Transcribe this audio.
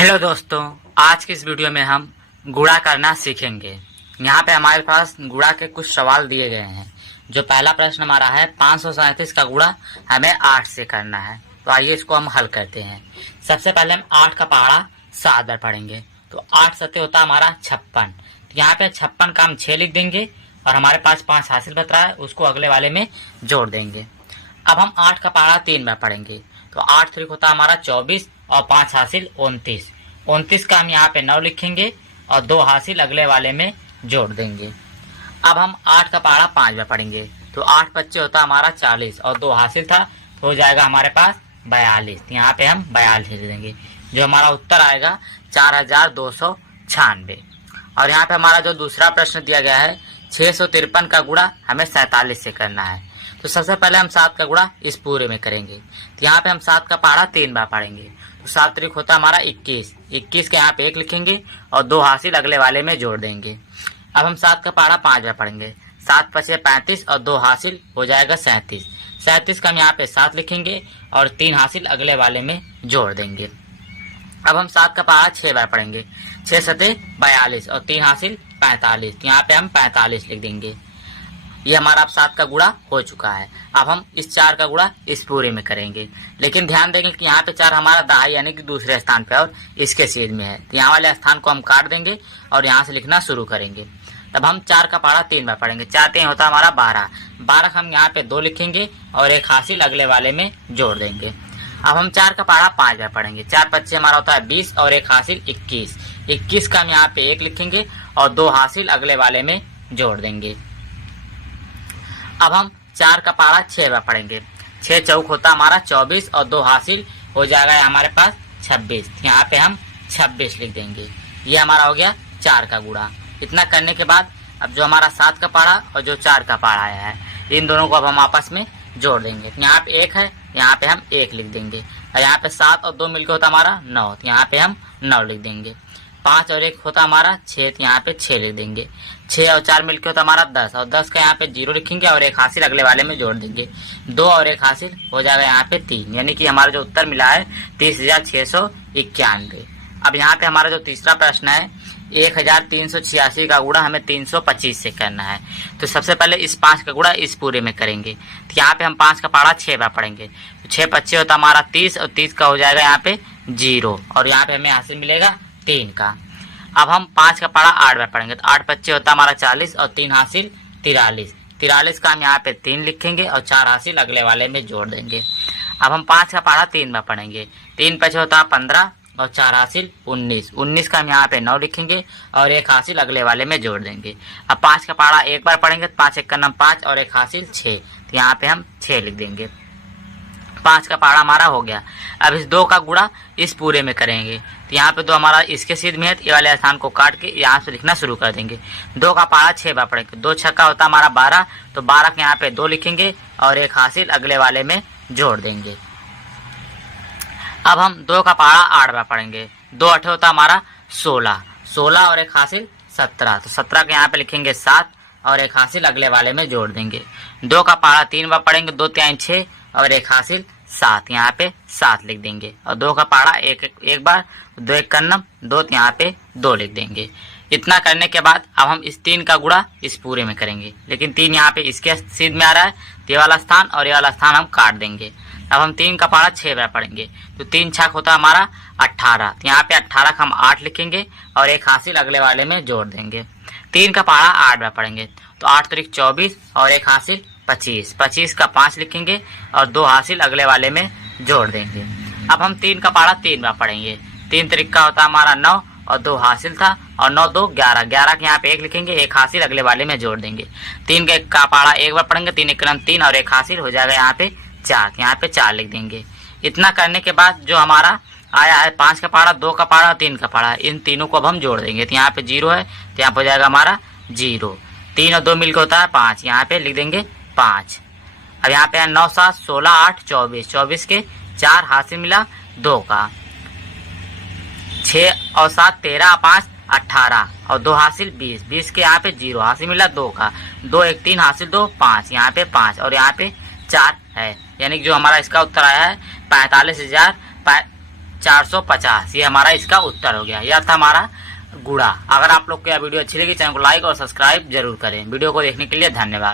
Hello दोस्तों, आज की इस वीडियो में हम गुणा करना सीखेंगे। यहाँ पे हमारे पास गुणा के कुछ सवाल दिए गए हैं। जो पहला प्रश्न हमारा है 537 का गुणा हमें 8 से करना है। तो आइए इसको हम हल करते हैं। सबसे पहले हम 8 का पहाड़ा 7 बार पढ़ेंगे। तो 8 सत्ते होता है हमारा 56। तो यहाँ पे 56 का हम 6 लिख देंगे और हमारे पास 5 हासिल बच रहा है, उसको अगले वाले में जोड़ देंगे। अब हम 8 का पहाड़ा 3 बार पढ़ेंगे। तो 8 त्रिक होता है हमारा 24 और 5 हासिल 29। 29 का हम यहाँ पे 9 लिखेंगे और 2 हासिल अगले वाले में जोड़ देंगे। अब हम 8 का पहाड़ा 5 बार पढ़ेंगे। तो 8 पच्चे होता है हमारा 40 और 2 हासिल था, तो हो जाएगा हमारे पास 42। यहाँ पे हम 42 लिख देंगे। जो हमारा उत्तर आएगा 4296। और यहाँ पे हमारा जो दूसरा प्रश्न दिया गया है 653 का गुणा हमें 47 से करना है। तो सबसे पहले हम 7 का गुणा इस पूरे में करेंगे। तो यहाँ पे हम 7 का पहाड़ा 3 बार पढ़ेंगे। तो 7 त्रिक होता है हमारा 21। 21 के यहाँ पे 1 लिखेंगे और 2 हासिल अगले वाले में जोड़ देंगे। अब हम 7 का पहाड़ा 5 बार पढ़ेंगे। 7 पचे 35 और 2 हासिल हो जाएगा 37। 37 का हम यहाँ पे 7 लिखेंगे और 3 हासिल अगले वाले में जोड़ देंगे। अब हम 7 का पहाड़ा 6 बार पढ़ेंगे। 6 सते 42 और 3 हासिल 45। तो यहाँ पे हम 45 लिख देंगे। ये हमारा अब 7 का गुणा हो चुका है। अब हम इस 4 का गुणा इस पूरे में करेंगे। लेकिन ध्यान देंगे कि यहाँ पे 4 हमारा दहाई यानी कि दूसरे स्थान पे और इसके सीध में है। तो यहाँ वाले स्थान को हम काट देंगे और यहाँ से लिखना शुरू करेंगे। तब हम 4 का पहाड़ा 3 बार पढ़ेंगे। 4 3 होता है हमारा 12। 12 का हम यहाँ पे 2 लिखेंगे और 1 हासिल अगले वाले में जोड़ देंगे। अब हम 4 का पहाड़ा 5 बार पढ़ेंगे। 4 पच्चे हमारा होता है 20 और 1 हासिल 21। 21 का हम यहाँ पे 1 लिखेंगे और 2 हासिल अगले वाले में जोड़ देंगे। अब हम 4 का पहाड़ा 6 बार पढ़ेंगे। 6 चौक होता हमारा 24 और 2 हासिल हो जाएगा हमारे पास 26। यहाँ पे हम 26 लिख देंगे। ये हमारा हो गया 4 का गुणा। इतना करने के बाद अब जो हमारा 7 का पहाड़ा और जो 4 का पहाड़ा आया है, इन दोनों को अब हम आपस में जोड़ देंगे। यहाँ पे 1 है, यहाँ पे हम 1 लिख देंगे। और यहाँ पे 7 और 2 मिलकर होता हमारा 9। तो यहाँ पे हम 9 लिख देंगे। 5 और 1 होता हमारा 6। तो यहाँ पे 6 लिख देंगे। 6 और 4 मिलकर होता हमारा 10 और 10 का यहाँ पे 0 लिखेंगे और 1 हासिल अगले वाले में जोड़ देंगे। 2 और 1 हासिल हो जाएगा यहाँ पे 3। यानी कि हमारा जो उत्तर मिला है 30,691। अब यहाँ पे हमारा जो तीसरा प्रश्न है 1386 का गुणा हमें 325 से करना है। तो सबसे पहले इस 5 का गुणा इस पूरे में करेंगे। तो यहाँ पे हम 5 का पहाड़ा 6 बार पढ़ेंगे। तो 6 पच्चे होता हमारा 30 और 30 का हो जाएगा यहाँ पे 0 और यहाँ पे हमें हासिल मिलेगा 3 का। अब हम 5 का पहाड़ा 8 बार पढ़ेंगे। तो 8 पच्चे होता हमारा 40 और 3 हासिल 43। 43 का हम यहाँ पे 3 लिखेंगे और 4 हासिल अगले वाले में जोड़ देंगे। अब हम 5 का पहाड़ा 3 बार पढ़ेंगे। 3 पचे होता है 15 और 4 हासिल 19। 19 का हम यहाँ पे 9 लिखेंगे और 1 हासिल अगले वाले में जोड़ देंगे। अब 5 का पहाड़ा 1 बार पढ़ेंगे। 5 1 का नाम 5 और 1 हासिल 6। तो यहाँ पे हम 6 लिख देंगे। 5 का पहाड़ा हमारा हो गया। अब इस 2 का गुणा इस पूरे में करेंगे। तो यहाँ पे 2 हमारा इसके सीध में है, ये वाले स्थान को काट के यहाँ से लिखना शुरू कर देंगे। 2 का पहाड़ा 6 बार पढ़ेंगे। 2 छक्का होता हमारा 12। तो 12 के यहाँ पे 2 लिखेंगे और 1 हासिल अगले वाले में जोड़ देंगे। अब हम 2 का पहाड़ा 8 बार पढ़ेंगे। 2 अठे होता हमारा 16। 16 और 1 हासिल 17। तो 17 के यहाँ पे लिखेंगे 7 और 1 हासिल अगले वाले में जोड़ देंगे। 2 का पहाड़ा 3 बार पढ़ेंगे। 2 3 6 और 1 हासिल 7। यहाँ पे 7 लिख देंगे। और 2 का पहाड़ा एक बार 2 1 कन्नम 2 यहाँ पे 2 लिख देंगे। इतना करने के बाद अब हम इस 3 का गुणा इस पूरे में करेंगे। लेकिन 3 यहाँ पे इसके सीध में आ रहा है, ये वाला स्थान और ये वाला स्थान हम काट देंगे। अब हम 3 का पहाड़ा 6 बार पढ़ेंगे। तो 3 छक होता है हमारा 18। तो यहाँ पे 18 का हम 8 लिखेंगे और 1 हासिल अगले वाले में जोड़ देंगे। 3 का पहाड़ा 8 बार पढ़ेंगे। तो 8 त्रिक 24 और 1 हासिल 25। 25 का 5 लिखेंगे और 2 हासिल अगले वाले में जोड़ देंगे। अब हम 3 का पहाड़ा 3 बार पढ़ेंगे। 3 त्रिक का होता हमारा 9 और 2 हासिल था और 9 2 11। 11 के यहाँ पे 1 लिखेंगे, 1 हासिल अगले वाले में जोड़ देंगे। 3 का पहाड़ा 1 बार पढ़ेंगे। 3 1 3 और 1 हासिल हो जाएगा यहाँ पे 4। यहाँ पे 4 लिख देंगे। इतना करने के बाद जो हमारा आया है 5 का पहाड़ा 2 का पहाड़ा 3 का पहाड़ा, इन तीनों को अब हम जोड़ देंगे। तो यहाँ पे 0 है, तो यहाँ पे हो जाएगा हमारा 0। 3 और 2 मिलकर होता है 5। यहाँ पे लिख देंगे 5। अब यहाँ पे है 9 7 16 8 24। 24 के 4 हासिल मिला 2 का। 6 और 7 13 5 18 और 2 हासिल 20। 20 के यहाँ पे 0 हासिल मिला 2 का। 2 1 3 हासिल 2 5। यहाँ पे 5 और यहाँ पे 4 है। यानी कि जो हमारा इसका उत्तर आया है 45,000 450। ये हमारा इसका उत्तर हो गया। यह था हमारा गुणा। अगर आप लोग को यह वीडियो अच्छी लगी, चैनल को लाइक और सब्सक्राइब जरूर करें। वीडियो को देखने के लिए धन्यवाद।